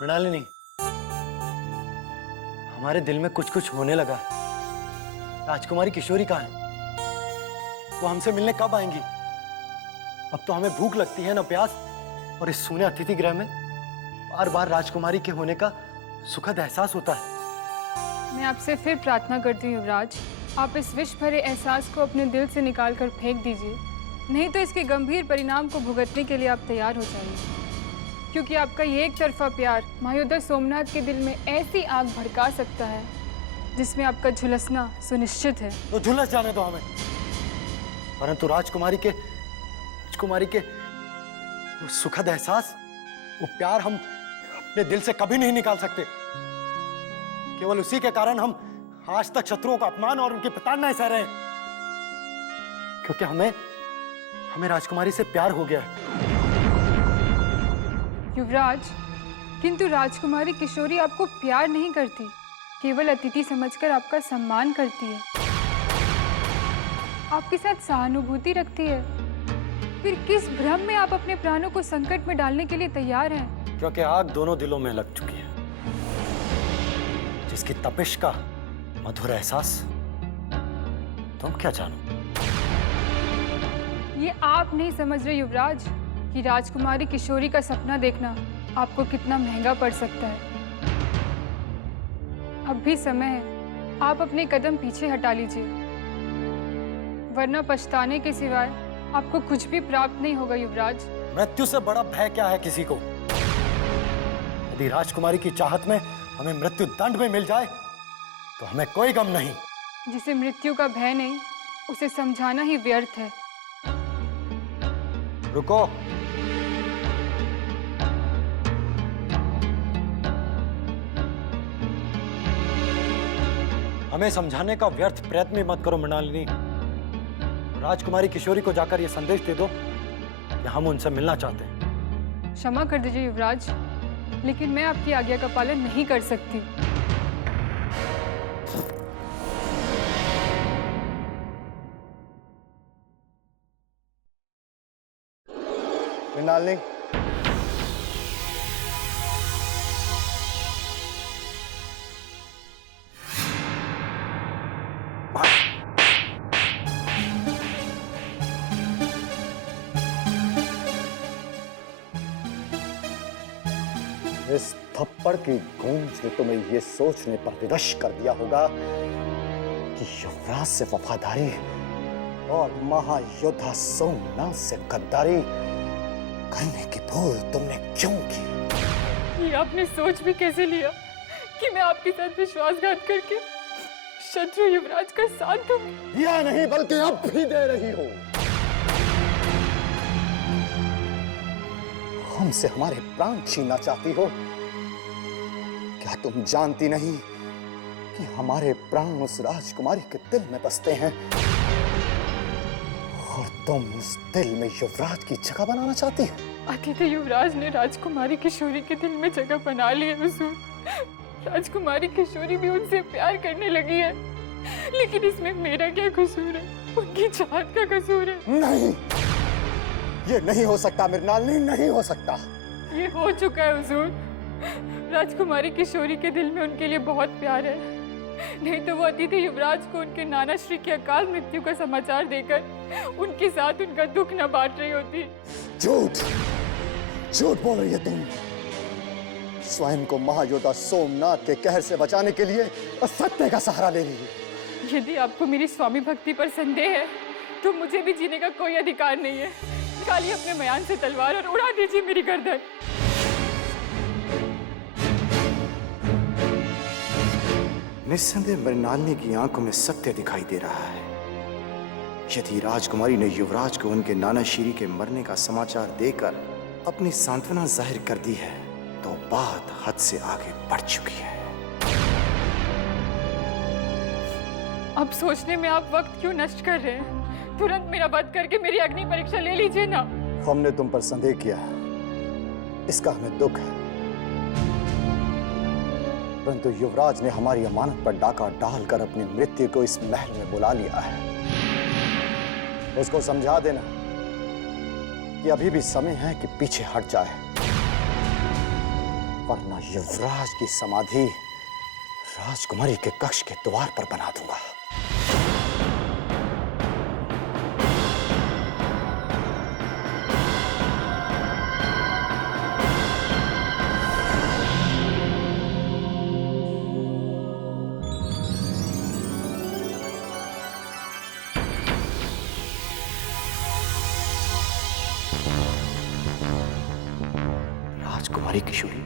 मृणालिनी, हमारे दिल में कुछ कुछ होने लगा। राजकुमारी किशोरी कहाँ है? वो हमसे मिलने कब आएंगी? अब तो हमें भूख लगती है ना प्यास, और इस सूने अतिथि गृह में बार बार राजकुमारी के होने का सुखद एहसास होता है। मैं आपसे फिर प्रार्थना करती हूँ युवराज, आप इस विष भरे एहसास को अपने दिल से निकाल कर फेंक दीजिए, नहीं तो इसके गंभीर परिणाम को भुगतने के लिए आप तैयार हो जाइए। क्योंकि आपका ये एक तरफा प्यार महायोद्धा सोमनाथ के दिल में ऐसी आग भड़का सकता है जिसमें आपका झुलसना सुनिश्चित है। तो झुलस जाने दो हमें, परंतु राजकुमारी के वो सुखद एहसास, वो प्यार हम अपने दिल से कभी नहीं निकाल सकते। केवल उसी के कारण हम आज तक शत्रुओं का अपमान और उनकी प्रताड़नाएं सह रहे हैं, क्योंकि हमें राजकुमारी से प्यार हो गया है। युवराज, किंतु राजकुमारी किशोरी आपको प्यार नहीं करती, केवल अतिथि समझकर आपका सम्मान करती है, आपके साथ सहानुभूति रखती है। फिर किस भ्रम में आप अपने प्राणों को संकट में डालने के लिए तैयार हैं? क्योंकि आग दोनों दिलों में लग चुकी है, जिसकी तपिश का मधुर एहसास तुम क्या जानो। ये आप नहीं समझ रहे युवराज कि राजकुमारी किशोरी का सपना देखना आपको कितना महंगा पड़ सकता है। अब भी समय है, आप अपने कदम पीछे हटा लीजिए, वरना पछताने के सिवाय आपको कुछ भी प्राप्त नहीं होगा युवराज। मृत्यु से बड़ा भय क्या है किसी को? यदि राजकुमारी की चाहत में हमें मृत्यु दंड में मिल जाए तो हमें कोई गम नहीं। जिसे मृत्यु का भय नहीं, उसे समझाना ही व्यर्थ है। रुको, हमें समझाने का व्यर्थ प्रयत्न भी मत करो मृणालिनी। राजकुमारी किशोरी को जाकर यह संदेश दे दो कि हम उनसे मिलना चाहते हैं। क्षमा कर दीजिए युवराज, लेकिन मैं आपकी आज्ञा का पालन नहीं कर सकती। मृणालिनी, इस थप्पड़ की गूंज ने तुम्हें यह सोचने पर विवश कर दिया होगा कि युवराज से वफादारी और महायोद्धा सोमनाथ से गद्दारी करने की भूल तुमने क्यों की? ये आपने सोच भी कैसे लिया कि मैं आपके साथ विश्वासघात करके शत्रु युवराज का साथ दूंगी? या नहीं, बल्कि अब भी दे रही हो। हमसे हमारे प्राण छीनना चाहती हो? क्या तुम जानती नहीं कि हमारे प्राण उस राजकुमारी के दिल में बसते हैं, और तुम उस दिल में युवराज की जगह बनाना चाहती हो? अतिथि युवराज ने राजकुमारी किशोरी के दिल में जगह बना ली है हुजूर। राजकुमारी किशोरी भी उनसे प्यार करने लगी है, लेकिन इसमें मेरा क्या कसूर है? उनकी चाहत का कसूर है। नहीं, ये नहीं हो सकता मृणालिनी, नहीं हो सकता। ये हो चुका है हुजूर। राजकुमारी किशोरी के दिल में उनके लिए बहुत प्यार है, नहीं तो वो अतिथि युवराज को उनके नाना श्री की अकाल मृत्यु का समाचार देकर उनके साथ उनका दुख न बांट रही होती। झूठ झूठ बोल रही है तुम। स्वयं को महायोद्धा सोमनाथ के कहर से बचाने के लिए असत्य का सहारा ले रही है। यदि आपको मेरी स्वामी भक्ति पर संदेह है तो मुझे भी जीने का कोई अधिकार नहीं है। निकालिए अपने मयान से तलवार और उड़ा दीजिए मेरी गर्दन। निस्संदेह मृणालिनी की आंखों में सत्य दिखाई दे रहा है। यदि राजकुमारी ने युवराज को उनके नाना श्री के मरने का समाचार देकर अपनी सांत्वना जाहिर कर दी है, तो बात हद से आगे बढ़ चुकी है। अब सोचने में आप वक्त क्यों नष्ट कर रहे हैं? तुरंत मेरा वध करके मेरी अग्नि परीक्षा ले लीजिए ना। हमने तुम पर संदेह किया, इसका हमें दुख है, परंतु युवराज ने हमारी अमानत पर डाका डालकर अपनी मृत्यु को इस महल में बुला लिया है। उसको समझा देना कि अभी भी समय है कि पीछे हट जाए, वरना युवराज की समाधि राजकुमारी के कक्ष के द्वार पर बना दूंगा। राजकुमारी किशोरी,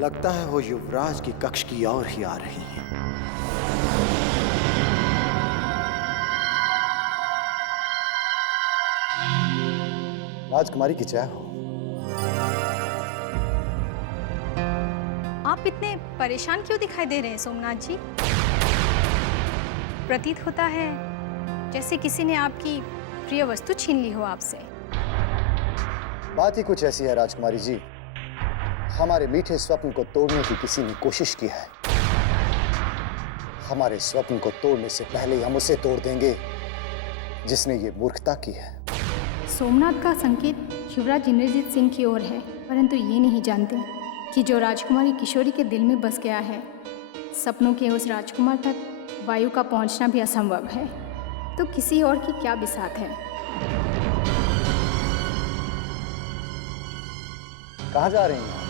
लगता है वो युवराज की कक्ष की ओर ही आ रही हैं। राजकुमारी की जय हो। आप इतने परेशान क्यों दिखाई दे रहे हैं सोमनाथ जी? प्रतीत होता है जैसे किसी ने आपकी प्रिय वस्तु छीन ली हो आपसे। बात ही कुछ ऐसी है राजकुमारी जी, हमारे मीठे स्वप्न को तोड़ने की किसी ने कोशिश की है। हमारे स्वप्न को तोड़ने से पहले हम उसे तोड़ देंगे जिसने ये मूर्खता की है। सोमनाथ का संकेत युवराज इंद्रजीत सिंह की ओर है, परंतु ये नहीं जानते कि जो राजकुमारी किशोरी के दिल में बस गया है, सपनों के उस राजकुमार तक वायु का पहुंचना भी असंभव है। तो किसी और की क्या बिसात है? कहाँ जा रही हैं?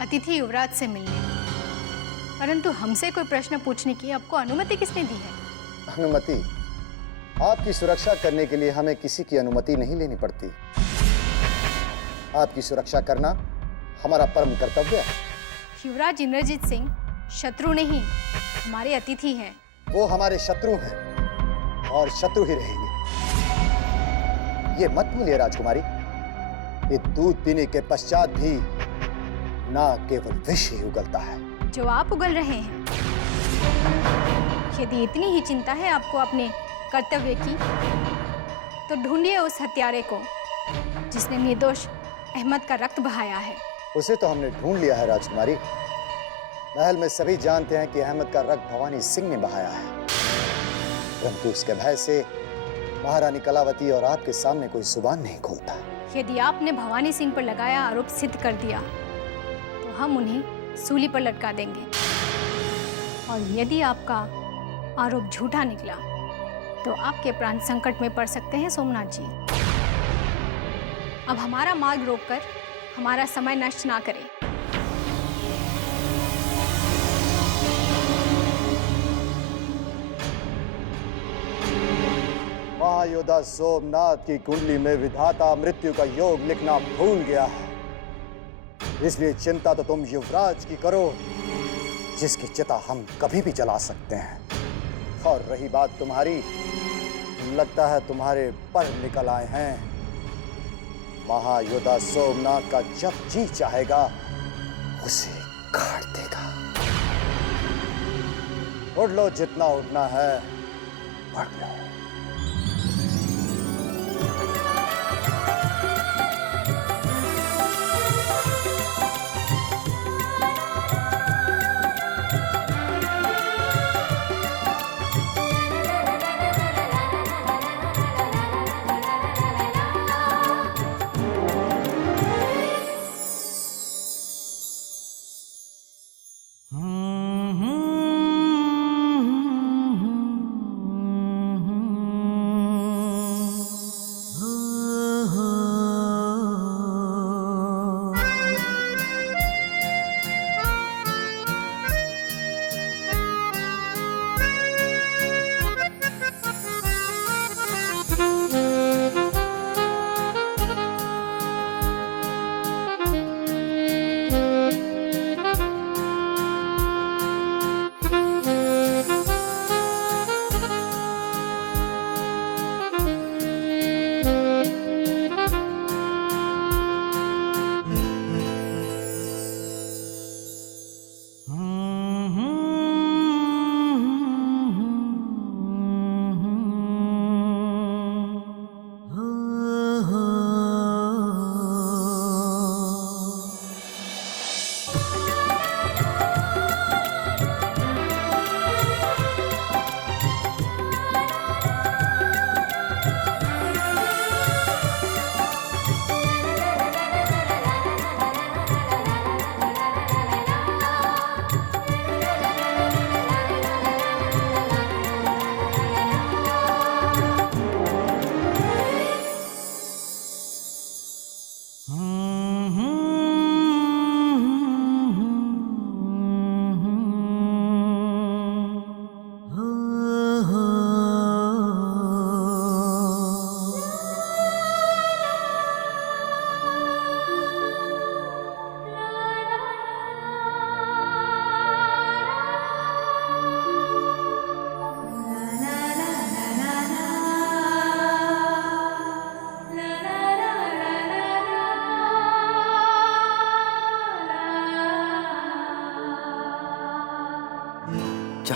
अतिथि युवराज से मिलने, परंतु हमसे कोई प्रश्न पूछने की आपको अनुमति किसने दी है? अनुमति? आपकी सुरक्षा करने के लिए हमें किसी की अनुमति नहीं लेनी पड़ती। आपकी सुरक्षा करना हमारा परम कर्तव्य है। युवराज इंद्रजीत सिंह शत्रु नहीं, हमारे अतिथि हैं। वो हमारे शत्रु हैं और शत्रु ही रहेंगे। ये मत भूलिए राजकुमारी, ये दूध पीने के पश्चात भी ना केवल विष ही उगलता है। जो आप उगल रहे हैं, यदि इतनी ही चिंता है आपको अपने कर्तव्य की, तो ढूंढिए उस हत्यारे को जिसने निर्दोष अहमद का रक्त बहाया है। उसे तो हमने ढूंढ लिया है राजकुमारी। महल में सभी जानते हैं कि अहमद का रक्त भवानी सिंह ने बहाया है, परंतु उसके भय से महारानी कलावती और आपके सामने कोई जुबान नहीं खोलता। यदि आपने भवानी सिंह पर लगाया आरोप सिद्ध कर दिया तो हम उन्हें सूली पर लटका देंगे, और यदि आपका आरोप झूठा निकला तो आपके प्राण संकट में पड़ सकते हैं सोमनाथ जी। अब हमारा मार्ग रोककर हमारा समय नष्ट ना करें। महायोद्धा सोमनाथ की कुंडली में विधाता मृत्यु का योग लिखना भूल गया है, इसलिए चिंता तो तुम युवराज की करो, जिसकी चिता हम कभी भी जला सकते हैं। और रही बात तुम्हारी, लगता है तुम्हारे पर निकल आए हैं। महायोद्धा सोमनाथ का जब जी चाहेगा उसे काट देगा। उड़ लो, जितना उड़ना है उड़ लो।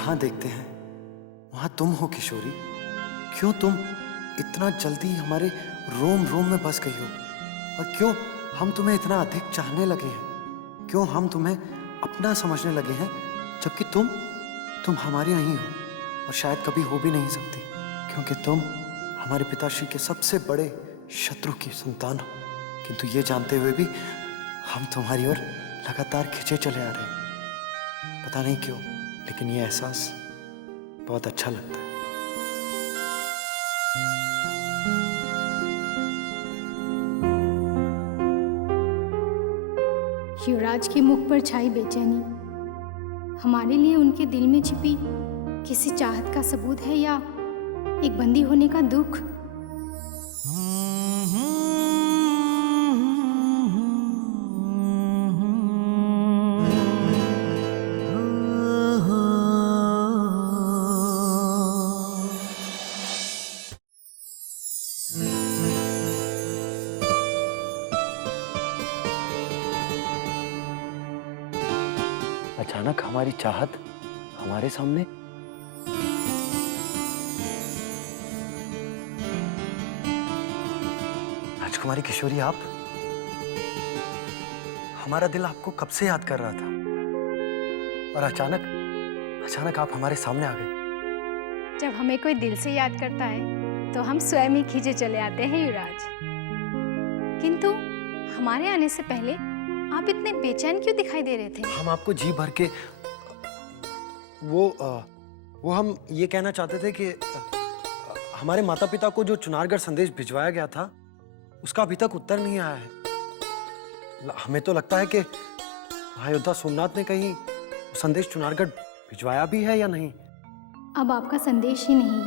जहां देखते हैं वहां तुम हो किशोरी। क्यों तुम इतना जल्दी हमारे रोम रोम में बस गई हो? और क्यों हम तुम्हें इतना अधिक चाहने लगे हैं? क्यों हम तुम्हें अपना समझने लगे हैं, जबकि तुम हमारे नहीं हो और शायद कभी हो भी नहीं सकती, क्योंकि तुम हमारे पिताश्री के सबसे बड़े शत्रु की संतान हो। किंतु ये जानते हुए भी हम तुम्हारी ओर लगातार खिंचे चले आ रहे हैं। पता नहीं क्यों, लेकिन ये एहसास बहुत अच्छा लगता है। युवराज के मुख पर छाई बेचैनी हमारे लिए उनके दिल में छिपी किसी चाहत का सबूत है, या एक बंदी होने का दुख? अचानक हमारी चाहत हमारे सामने। राजकुमारी किशोरी, आप, हमारा दिल आपको कब से याद कर रहा था और अचानक आप हमारे सामने आ गए। जब हमें कोई दिल से याद करता है तो हम स्वयं ही खींचे चले आते हैं युवराज। किंतु हमारे आने से पहले आप इतने बेचैन क्यों दिखाई दे रहे थे? हम आपको जी भर के वो हम ये कहना चाहते थे कि हमारे माता पिता को जो चुनारगढ़ संदेश भिजवाया गया था उसका अभी तक उत्तर नहीं आया है। हमें तो लगता है कि महायोद्धा सोमनाथ ने कहीं संदेश चुनारगढ़ भिजवाया भी है या नहीं। अब आपका संदेश ही नहीं,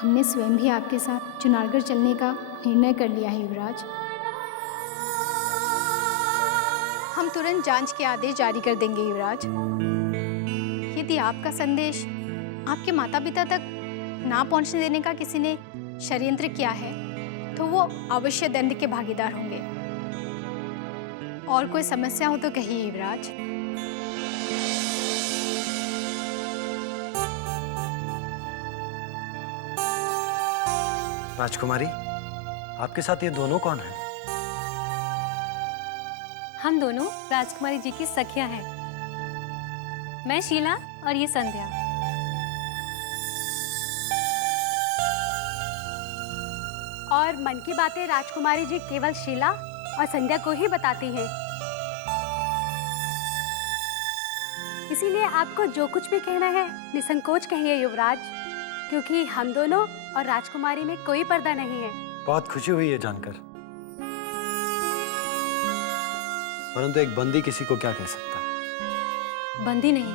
हमने स्वयं भी आपके साथ चुनारगढ़ चलने का निर्णय कर लिया है युवराज। हम तुरंत जांच के आदेश जारी कर देंगे युवराज। यदि आपका संदेश आपके माता पिता तक ना पहुंचने देने का किसी ने षड्यंत्र किया है तो वो अवश्य दंड के भागीदार होंगे। और कोई समस्या हो तो कहिए युवराज। राजकुमारी, आपके साथ ये दोनों कौन हैं? हम दोनों राजकुमारी जी की सखियां हैं। मैं शीला और ये संध्या। और मन की बातें राजकुमारी जी केवल शीला और संध्या को ही बताती हैं। इसीलिए आपको जो कुछ भी कहना है निसंकोच कहिए युवराज, क्योंकि हम दोनों और राजकुमारी में कोई पर्दा नहीं है। बहुत खुशी हुई है जानकर, परंतु एक बंदी किसी को क्या कह सकता है? बंदी नहीं,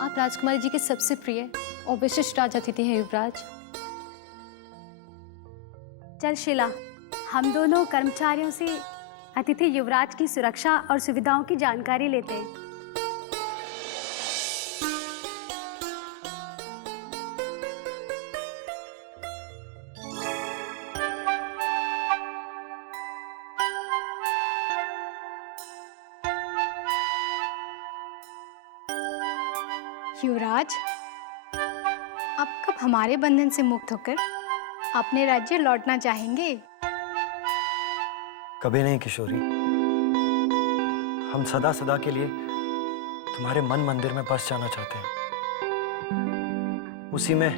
आप राजकुमारी जी के सबसे प्रिय और विशिष्ट राज अतिथि हैं युवराज। चल शीला, हम दोनों कर्मचारियों से अतिथि युवराज की सुरक्षा और सुविधाओं की जानकारी लेते हैं। युवराज, अब कब हमारे बंधन से मुक्त होकर अपने राज्य लौटना चाहेंगे? कभी नहीं किशोरी, हम सदा सदा के लिए तुम्हारे मन मंदिर में बस जाना चाहते हैं, उसी में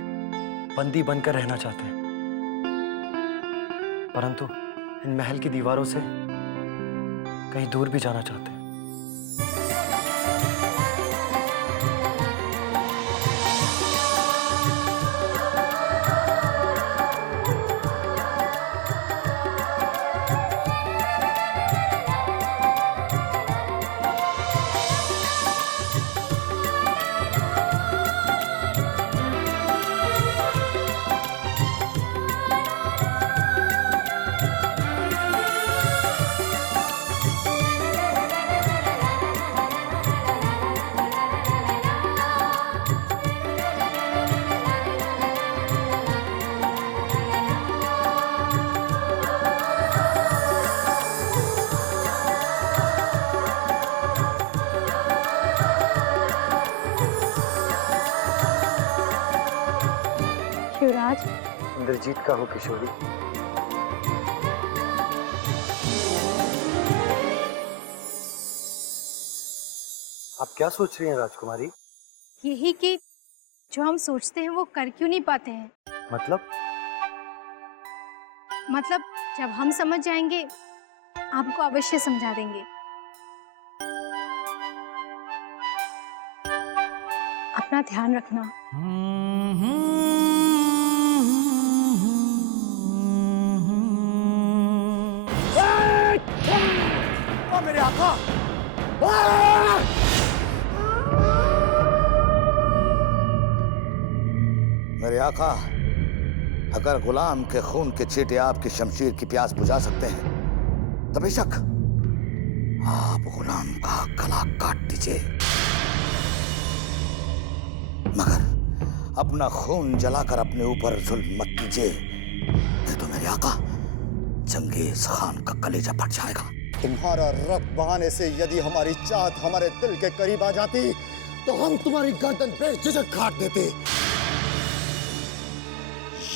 बंदी बनकर रहना चाहते हैं, परंतु इन महल की दीवारों से कहीं दूर भी जाना चाहते हैं। इंद्रजीत का हो किशोरी। आप क्या सोच रही हैं राजकुमारी? यही कि जो हम सोचते हैं वो कर क्यों नहीं पाते हैं। मतलब जब हम समझ जाएंगे आपको अवश्य समझा देंगे। अपना ध्यान रखना। मेरे आका! मेरे आका, अगर गुलाम के खून के छींटे आपकी शमशीर की प्यास बुझा सकते हैं तो बेशक आप गुलाम का गला काट दीजिए, मगर अपना खून जलाकर अपने ऊपर जुल्म मत कीजिए, नहीं तो मेरे आका चंगेज खान का कलेजा फट जाएगा। तुम्हारा रक्त बहाने से यदि हमारी चाहत हमारे दिल के करीब आ जाती तो हम तुम्हारी गर्दन बेझिझक काट देते।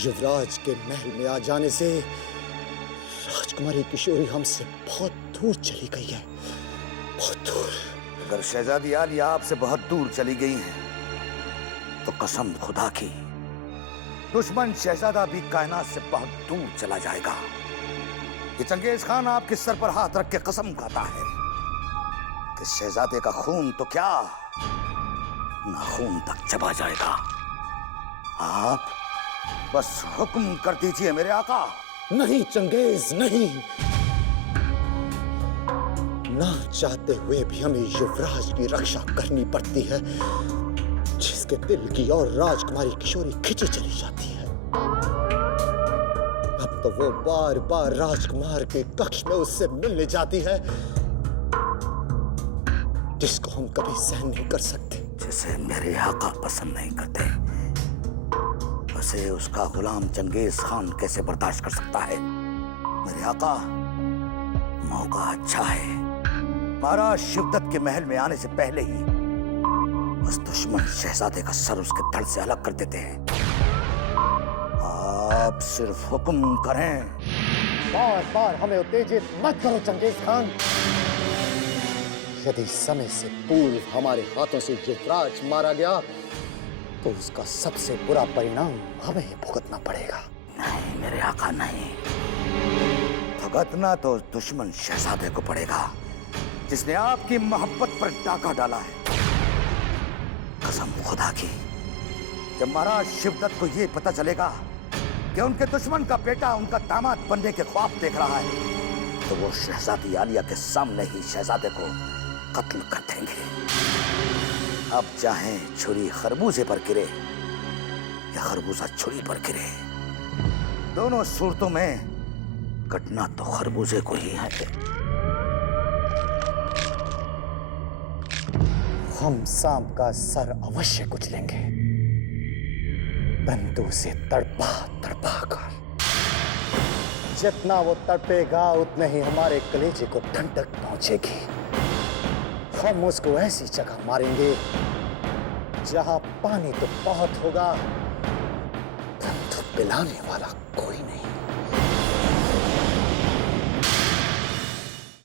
युवराज के महल में आ जाने से राजकुमारी किशोरी हमसे बहुत दूर चली गई है, बहुत दूर। अगर शहजादी आलिया आपसे बहुत दूर चली गई हैं, तो कसम खुदा की दुश्मन शहजादा भी कायनात से बहुत दूर चला जाएगा। ये चंगेज खान आपके सर पर हाथ रख के कसम खाता है कि शहजादे का खून तो क्या नाखून तक चबा जाएगा। आप बस हुक्म कर दीजिए मेरे आका। नहीं चंगेज, नहीं। ना चाहते हुए भी हमें युवराज की रक्षा करनी पड़ती है, जिसके दिल की और राजकुमारी किशोरी खिंची चली जाती है। अब तो वो बार बार राजकुमार के कक्ष में उससे मिलने जाती है, जिसको हम कभी सहन नहीं कर सकते। जिसे मेरे आका पसंद नहीं करते, उसे उसका गुलाम चंगेज खान कैसे बर्दाश्त कर सकता है। मेरे आका, मौका अच्छा है। महाराज शिवदत्त के महल में आने से पहले ही उस दुश्मन शहजादे का सर उसके धड़ से अलग कर देते हैं। आप सिर्फ हुक्म करें। बार बार हमें उत्तेजित मत करो चंगेज खान। यदि समय से पूर्व हमारे हाथों से युवराज मारा गया तो उसका सबसे बुरा परिणाम हमें ही भुगतना पड़ेगा। नहीं मेरे आका, नहीं। भुगतना तो दुश्मन शहजादे को पड़ेगा जिसने आपकी मोहब्बत पर डाका डाला है। कसम खुदा की, जब महाराज शिवदत्त को यह पता चलेगा कि उनके दुश्मन का बेटा उनका दामाद बनने के ख्वाब देख रहा है, तो वो शहजादी आलिया के सामने ही शहजादे को कत्ल कर देंगे। अब चाहे छुरी खरबूजे पर गिरे या खरबूजा छुरी पर गिरे, दोनों सूरतों में कटना तो खरबूजे को ही है। हम सांप का सर अवश्य कुचलेंगे, परंतु उसे तड़पा तड़पा कर। जितना वो तड़पेगा उतने ही हमारे कलेजे को ठंडक पहुंचेगी। हम उसको ऐसी जगह मारेंगे जहां पानी तो बहुत होगा, परंतु पिलाने वाला कोई